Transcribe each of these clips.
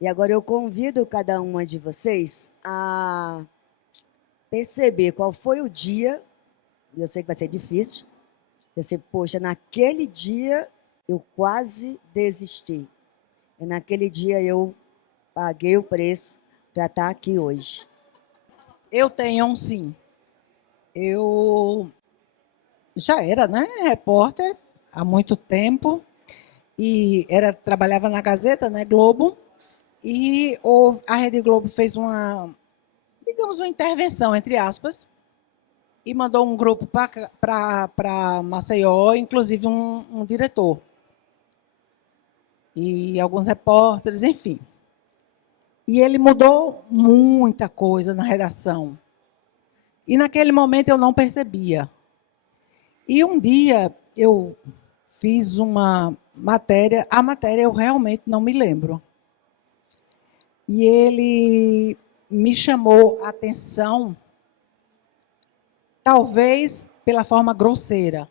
E agora eu convido cada uma de vocês a perceber qual foi o dia, e eu sei que vai ser difícil, você, poxa, naquele dia eu quase desisti. E naquele dia eu paguei o preço para estar aqui hoje. Eu tenho um sim. Eu já era, né, repórter há muito tempo e trabalhava na Gazeta, né, Globo, e a Rede Globo fez digamos, uma intervenção, entre aspas, e mandou um grupo para Maceió, inclusive um diretor e alguns repórteres, enfim. E ele mudou muita coisa na redação. E naquele momento eu não percebia. E um dia eu fiz uma matéria, a matéria eu realmente não me lembro. E ele me chamou a atenção, talvez pela forma grosseira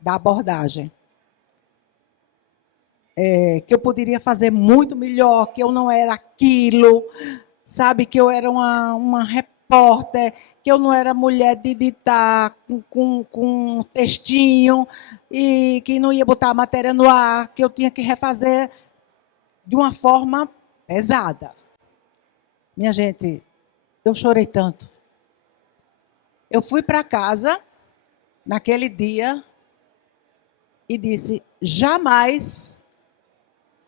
da abordagem. Que eu poderia fazer muito melhor, que eu não era aquilo, sabe, que eu era uma repórter, que eu não era mulher de ditar com um textinho e que não ia botar a matéria no ar, que eu tinha que refazer de uma forma pesada. Minha gente, eu chorei tanto. Eu fui para casa naquele dia e disse: jamais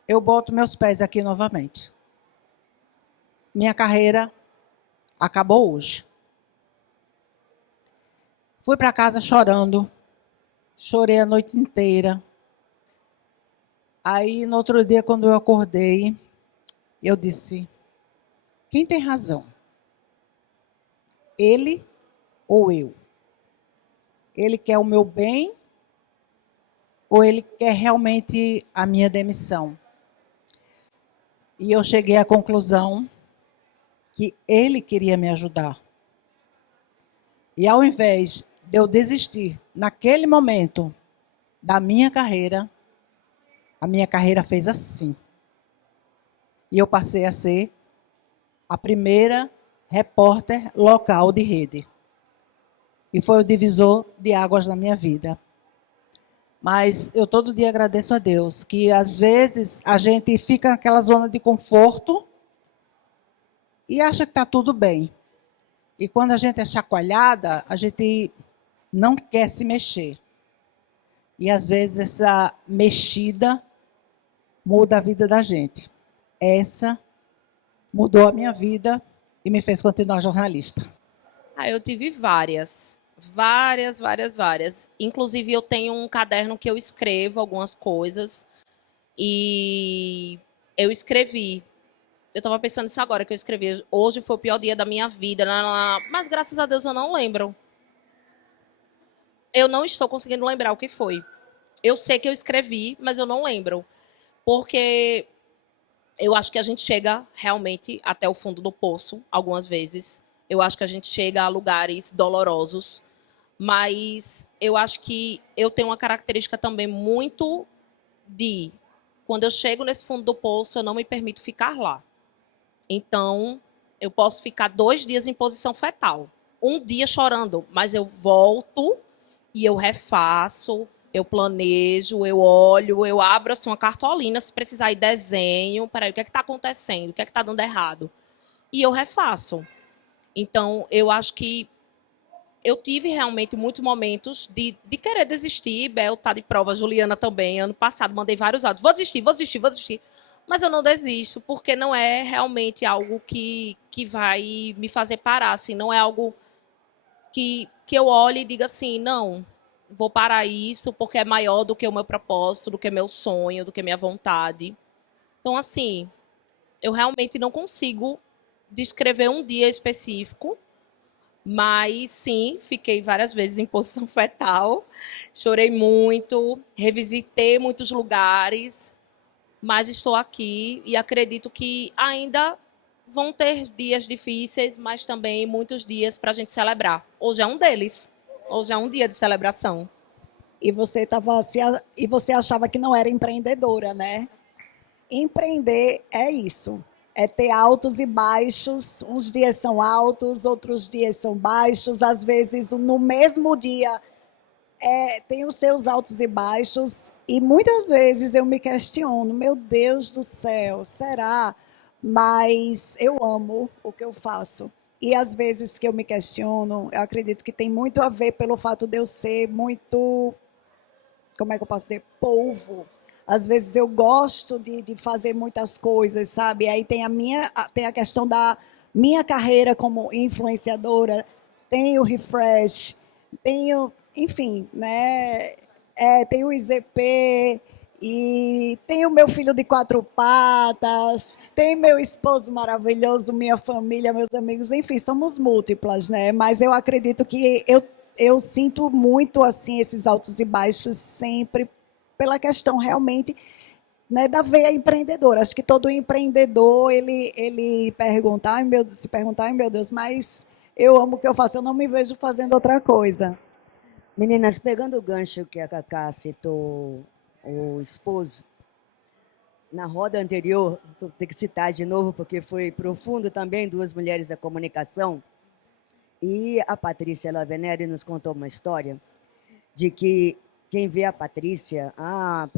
eu boto meus pés aqui novamente. Minha carreira acabou hoje. Fui para casa chorando, chorei a noite inteira. Aí, no outro dia, quando eu acordei, eu disse: quem tem razão? Ele ou eu? Ele quer o meu bem ou ele quer realmente a minha demissão? E eu cheguei à conclusão que ele queria me ajudar. E ao invés de eu desistir naquele momento da minha carreira, a minha carreira fez assim. E eu passei a ser a primeira repórter local de rede. E foi o divisor de águas na minha vida. Mas eu todo dia agradeço a Deus, que às vezes a gente fica naquela zona de conforto e acha que está tudo bem. E quando a gente é chacoalhada, a gente não quer se mexer. E às vezes essa mexida muda a vida da gente. Essa mudou a minha vida e me fez continuar jornalista. Ah, eu tive várias. Várias, várias, várias. Inclusive, eu tenho um caderno que eu escrevo algumas coisas. E eu escrevi. Eu tava pensando nisso agora que eu escrevi. Hoje foi o pior dia da minha vida. Mas graças a Deus eu não lembro. Eu não estou conseguindo lembrar o que foi. Eu sei que eu escrevi, mas eu não lembro. Porque eu acho que a gente chega realmente até o fundo do poço, algumas vezes. Eu acho que a gente chega a lugares dolorosos. Mas eu acho que eu tenho uma característica também muito de quando eu chego nesse fundo do poço, eu não me permito ficar lá. Então, eu posso ficar 2 dias em posição fetal. Um dia chorando, mas eu volto e eu refaço, eu planejo, eu olho, eu abro assim uma cartolina, se precisar ir desenho, peraí, o que é que está acontecendo? O que é que está dando errado? E eu refaço. Então, eu acho que eu tive realmente muitos momentos de querer desistir. Bel tá de prova, Juliana também. Ano passado mandei vários áudios. Vou desistir, vou desistir, vou desistir. Mas eu não desisto, porque não é realmente algo que vai me fazer parar. Assim, não é algo que eu olhe e diga assim, não, vou parar isso porque é maior do que o meu propósito, do que meu sonho, do que minha vontade. Então, assim, eu realmente não consigo descrever um dia específico, mas sim, fiquei várias vezes em posição fetal, chorei muito, revisitei muitos lugares, mas estou aqui e acredito que ainda vão ter dias difíceis, mas também muitos dias para a gente celebrar. Hoje é um deles. Hoje é um dia de celebração. E você achava que não era empreendedora, né? Empreender é isso. É ter altos e baixos. Uns dias são altos, outros dias são baixos. Às vezes, no mesmo dia, tem os seus altos e baixos. E muitas vezes eu me questiono: meu Deus do céu, será? Mas eu amo o que eu faço. E às vezes que eu me questiono, eu acredito que tem muito a ver pelo fato de eu ser muito, como é que eu posso dizer, polvo. Às vezes eu gosto de fazer muitas coisas, sabe? Aí tem a questão da minha carreira como influenciadora, tem o refresh, enfim, né? Tem o IZP, e tem o meu filho de 4 patas, tem meu esposo maravilhoso, minha família, meus amigos, enfim, somos múltiplas, né? Mas eu acredito que eu sinto muito assim esses altos e baixos sempre pela questão realmente, né, da veia empreendedora. Acho que todo empreendedor ele pergunta, se perguntar, ai meu Deus, mas eu amo o que eu faço, eu não me vejo fazendo outra coisa. Meninas, pegando o gancho que a Cacá citou, o esposo, na roda anterior, vou ter que citar de novo, porque foi profundo também, duas mulheres da comunicação, e a Patrícia Laveneri nos contou uma história de que quem vê a Patrícia, uma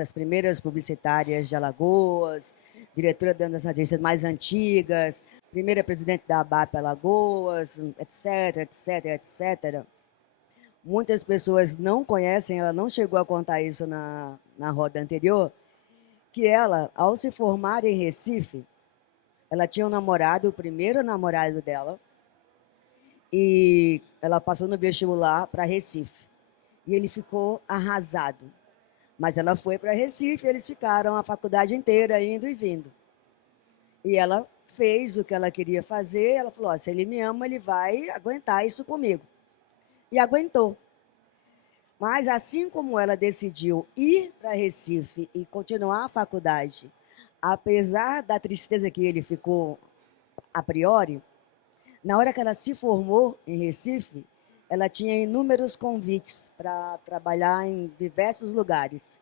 das primeiras publicitárias de Alagoas, diretora de uma das agências mais antigas, primeira presidente da ABAP Alagoas, etc, etc, etc. Muitas pessoas não conhecem, ela não chegou a contar isso na roda anterior, que ela, ao se formar em Recife, ela tinha um namorado, o primeiro namorado dela, e ela passou no vestibular para Recife. E ele ficou arrasado. Mas ela foi para Recife, eles ficaram a faculdade inteira indo e vindo. E ela fez o que ela queria fazer, ela falou, se ele me ama, ele vai aguentar isso comigo. E aguentou. Mas assim como ela decidiu ir para Recife e continuar a faculdade, apesar da tristeza que ele ficou a priori, na hora que ela se formou em Recife, ela tinha inúmeros convites para trabalhar em diversos lugares.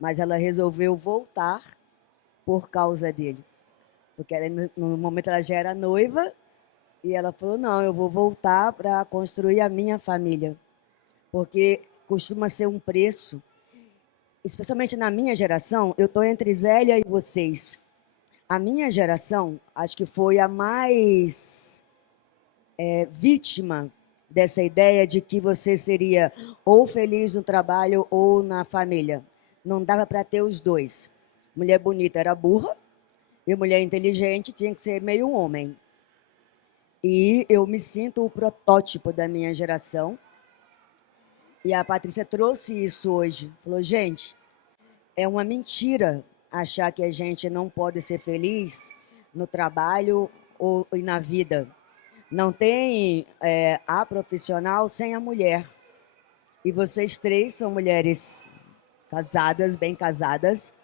Mas ela resolveu voltar por causa dele. Porque no momento ela já era noiva e ela falou, não, eu vou voltar para construir a minha família. Porque costuma ser um preço, especialmente na minha geração, eu estou entre Zélia e vocês. A minha geração, acho que foi a mais vítima dessa ideia de que você seria ou feliz no trabalho ou na família. Não dava para ter os dois. Mulher bonita era burra e mulher inteligente tinha que ser meio um homem. E eu me sinto o protótipo da minha geração. E a Patrícia trouxe isso hoje. Falou, gente, é uma mentira achar que a gente não pode ser feliz no trabalho ou na vida. Não tem a profissional sem a mulher. E vocês três são mulheres casadas, bem casadas.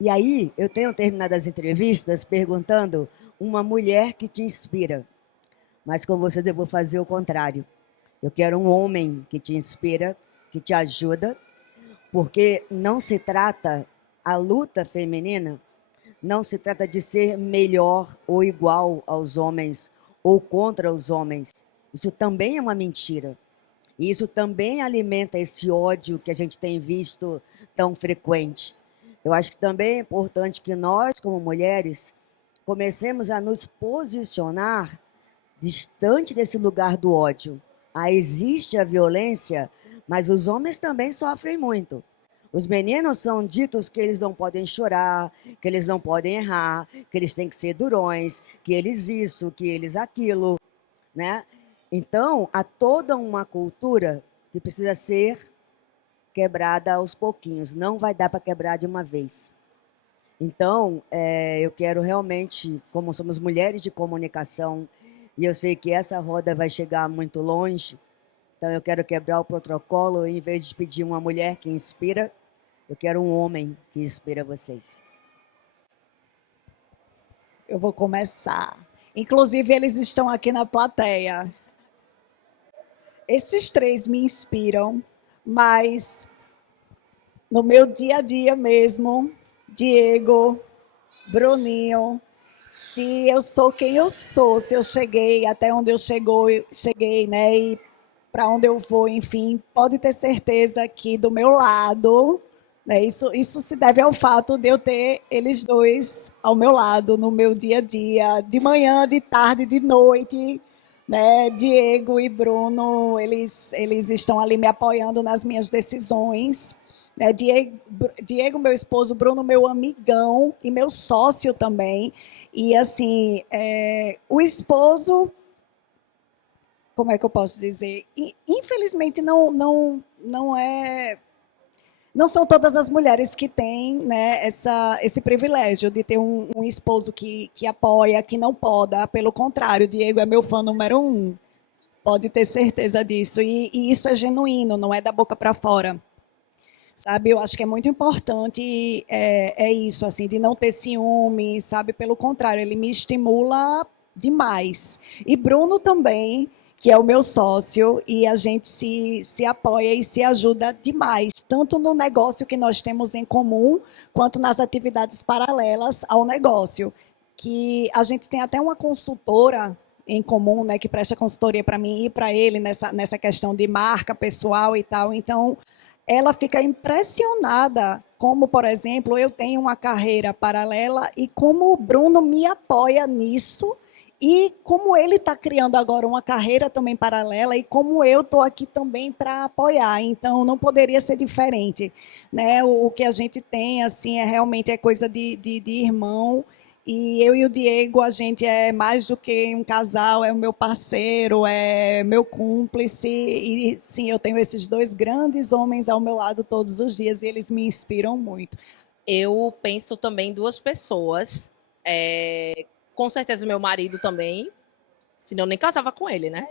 E aí, eu tenho terminado as entrevistas perguntando uma mulher que te inspira. Mas com vocês eu vou fazer o contrário. Eu quero um homem que te inspira, que te ajuda, porque não se trata, a luta feminina, não se trata de ser melhor ou igual aos homens, ou contra os homens. Isso também é uma mentira. E isso também alimenta esse ódio que a gente tem visto tão frequente. Eu acho que também é importante que nós, como mulheres, comecemos a nos posicionar distante desse lugar do ódio. Existe a violência, mas os homens também sofrem muito. Os meninos são ditos que eles não podem chorar, que eles não podem errar, que eles têm que ser durões, que eles isso, que eles aquilo, né? Então, há toda uma cultura que precisa ser quebrada aos pouquinhos. Não vai dar para quebrar de uma vez. Então, eu quero realmente, como somos mulheres de comunicação, e eu sei que essa roda vai chegar muito longe, então eu quero quebrar o protocolo, em vez de pedir uma mulher que inspira, eu quero um homem que inspira vocês. Eu vou começar. Inclusive, eles estão aqui na plateia. Esses três me inspiram, mas no meu dia a dia mesmo, Diego, Bruninho, se eu sou quem eu sou, se eu cheguei até onde cheguei, né, e para onde eu vou, enfim, pode ter certeza que do meu lado, né, isso se deve ao fato de eu ter eles dois ao meu lado no meu dia a dia, de manhã, de tarde, de noite, né, Diego e Bruno, eles estão ali me apoiando nas minhas decisões, né, Diego, meu esposo, Bruno, meu amigão e meu sócio também. E assim, o esposo, como é que eu posso dizer? Infelizmente não são todas as mulheres que têm, né, esse privilégio de ter um esposo que apoia, que não poda. Pelo contrário, Diego é meu fã número um. Pode ter certeza disso. E isso é genuíno, não é da boca para fora. Sabe, eu acho que é muito importante isso, assim, de não ter ciúme, sabe? Pelo contrário, ele me estimula demais. E Bruno também, que é o meu sócio, e a gente se apoia e se ajuda demais, tanto no negócio que nós temos em comum, quanto nas atividades paralelas ao negócio. Que a gente tem até uma consultora em comum, né, que presta consultoria para mim e para ele nessa questão de marca pessoal e tal. Então, ela fica impressionada como, por exemplo, eu tenho uma carreira paralela e como o Bruno me apoia nisso e como ele está criando agora uma carreira também paralela e como eu estou aqui também para apoiar. Então, não poderia ser diferente, né? O que a gente tem, assim, realmente coisa de irmão. E eu e o Diego, a gente é mais do que um casal, é o meu parceiro, é meu cúmplice. E sim, eu tenho esses dois grandes homens ao meu lado todos os dias e eles me inspiram muito. Eu penso também em duas pessoas. Com certeza meu marido também. Senão eu nem casava com ele, né?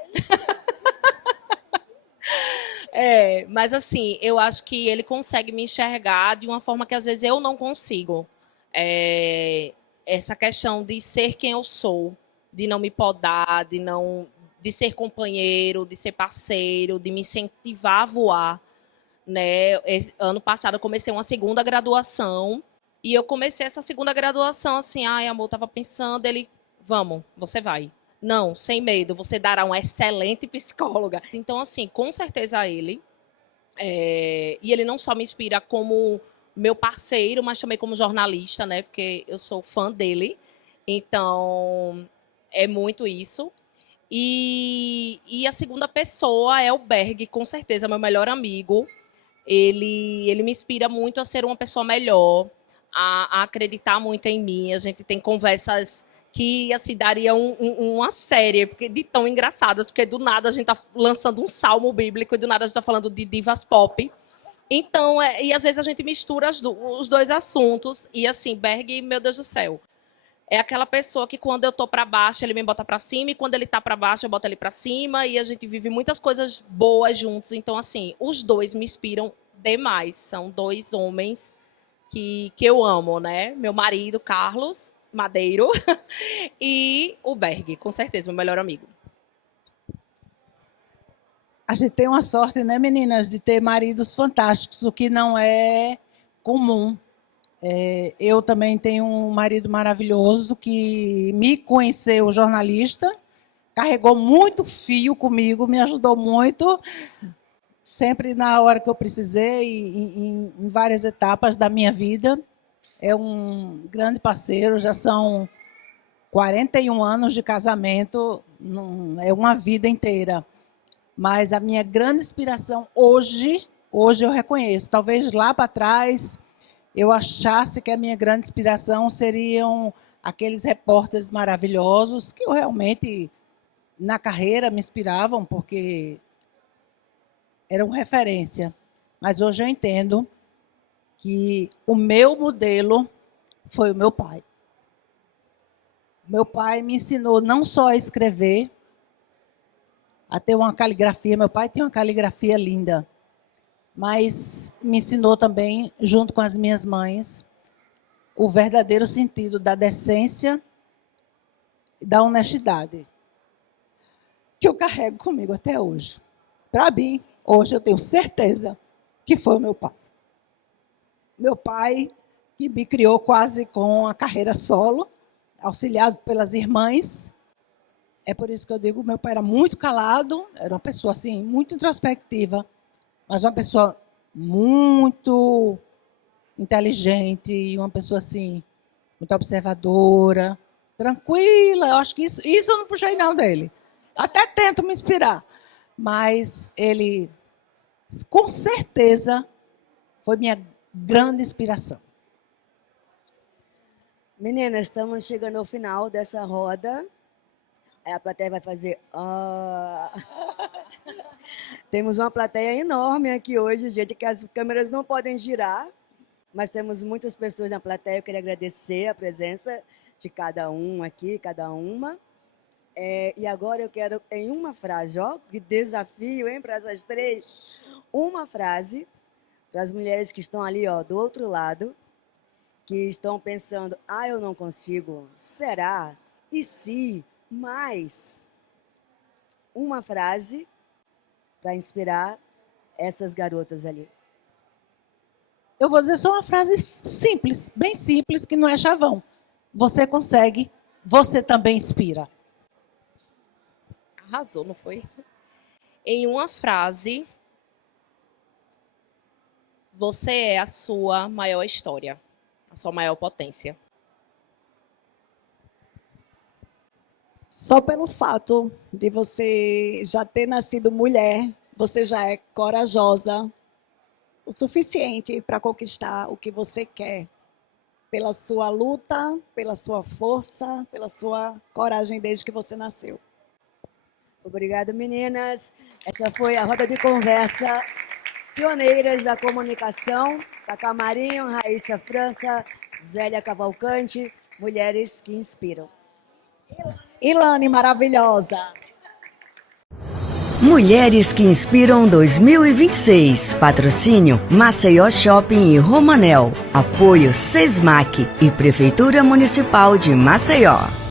Mas assim, eu acho que ele consegue me enxergar de uma forma que às vezes eu não consigo. Essa questão de ser quem eu sou, de não me podar, de ser companheiro, de ser parceiro, de me incentivar a voar, né? Ano passado eu comecei uma segunda graduação e eu comecei essa segunda graduação assim, ai, amor, tava pensando, ele, vamos, você vai. Não, sem medo, você dará uma excelente psicóloga. Então, assim, com certeza ele. E ele não só me inspira como meu parceiro, mas também como jornalista, né? Porque eu sou fã dele. Então, é muito isso. E a segunda pessoa é o Berg, com certeza, meu melhor amigo. Ele me inspira muito a ser uma pessoa melhor, a acreditar muito em mim. A gente tem conversas que, assim, daria uma série de tão engraçadas, porque do nada a gente tá lançando um salmo bíblico e do nada a gente tá falando de divas pop. Então, e às vezes a gente mistura os dois assuntos. E assim, Berg, meu Deus do céu, é aquela pessoa que quando eu tô para baixo, ele me bota para cima, e quando ele tá para baixo, eu boto ele para cima, e a gente vive muitas coisas boas juntos. Então, assim, os dois me inspiram demais. São dois homens que eu amo, né? Meu marido, Carlos Madeiro, e o Berg, com certeza, meu melhor amigo. A gente tem uma sorte, né, meninas, de ter maridos fantásticos, o que não é comum. Eu também tenho um marido maravilhoso que me conheceu jornalista, carregou muito fio comigo, me ajudou muito, sempre na hora que eu precisei, em várias etapas da minha vida. É um grande parceiro, já são 41 anos de casamento, é uma vida inteira. Mas a minha grande inspiração hoje eu reconheço, talvez lá para trás eu achasse que a minha grande inspiração seriam aqueles repórteres maravilhosos que eu realmente, na carreira, me inspiravam, porque eram referência. Mas hoje eu entendo que o meu modelo foi o meu pai. Meu pai me ensinou não só a escrever, a ter uma caligrafia. Meu pai tem uma caligrafia linda, mas me ensinou também, junto com as minhas mães, o verdadeiro sentido da decência e da honestidade, que eu carrego comigo até hoje. Para mim, hoje eu tenho certeza que foi o meu pai. Meu pai que me criou quase com a carreira solo, auxiliado pelas irmãs. É por isso que eu digo, meu pai era muito calado, era uma pessoa assim, muito introspectiva, mas uma pessoa muito inteligente, e uma pessoa assim, muito observadora, tranquila. Eu acho que isso eu não puxei não dele. Até tento me inspirar, mas ele, com certeza, foi minha grande inspiração. Meninas, estamos chegando ao final dessa roda. Aí a plateia vai fazer... Ah. Temos uma plateia enorme aqui hoje, gente, que as câmeras não podem girar, mas temos muitas pessoas na plateia. Eu queria agradecer a presença de cada um aqui, cada uma. E agora eu quero, em uma frase, ó, que desafio, hein, para essas três. Uma frase para as mulheres que estão ali, ó, do outro lado, que estão pensando, eu não consigo, será? E se? Mas uma frase para inspirar essas garotas ali. Eu vou dizer só uma frase simples, bem simples, que não é chavão. Você consegue, você também inspira. Arrasou, não foi? Em uma frase, você é a sua maior história, a sua maior potência. Só pelo fato de você já ter nascido mulher, você já é corajosa o suficiente para conquistar o que você quer. Pela sua luta, pela sua força, pela sua coragem desde que você nasceu. Obrigada, meninas. Essa foi a roda de conversa Pioneiras da Comunicação, Cacá Marinho, Raíssa França, Zélia Cavalcante, Mulheres que Inspiram. Ilane, maravilhosa. Mulheres que Inspiram 2026. Patrocínio Maceió Shopping e Romanel. Apoio Sesmac e Prefeitura Municipal de Maceió.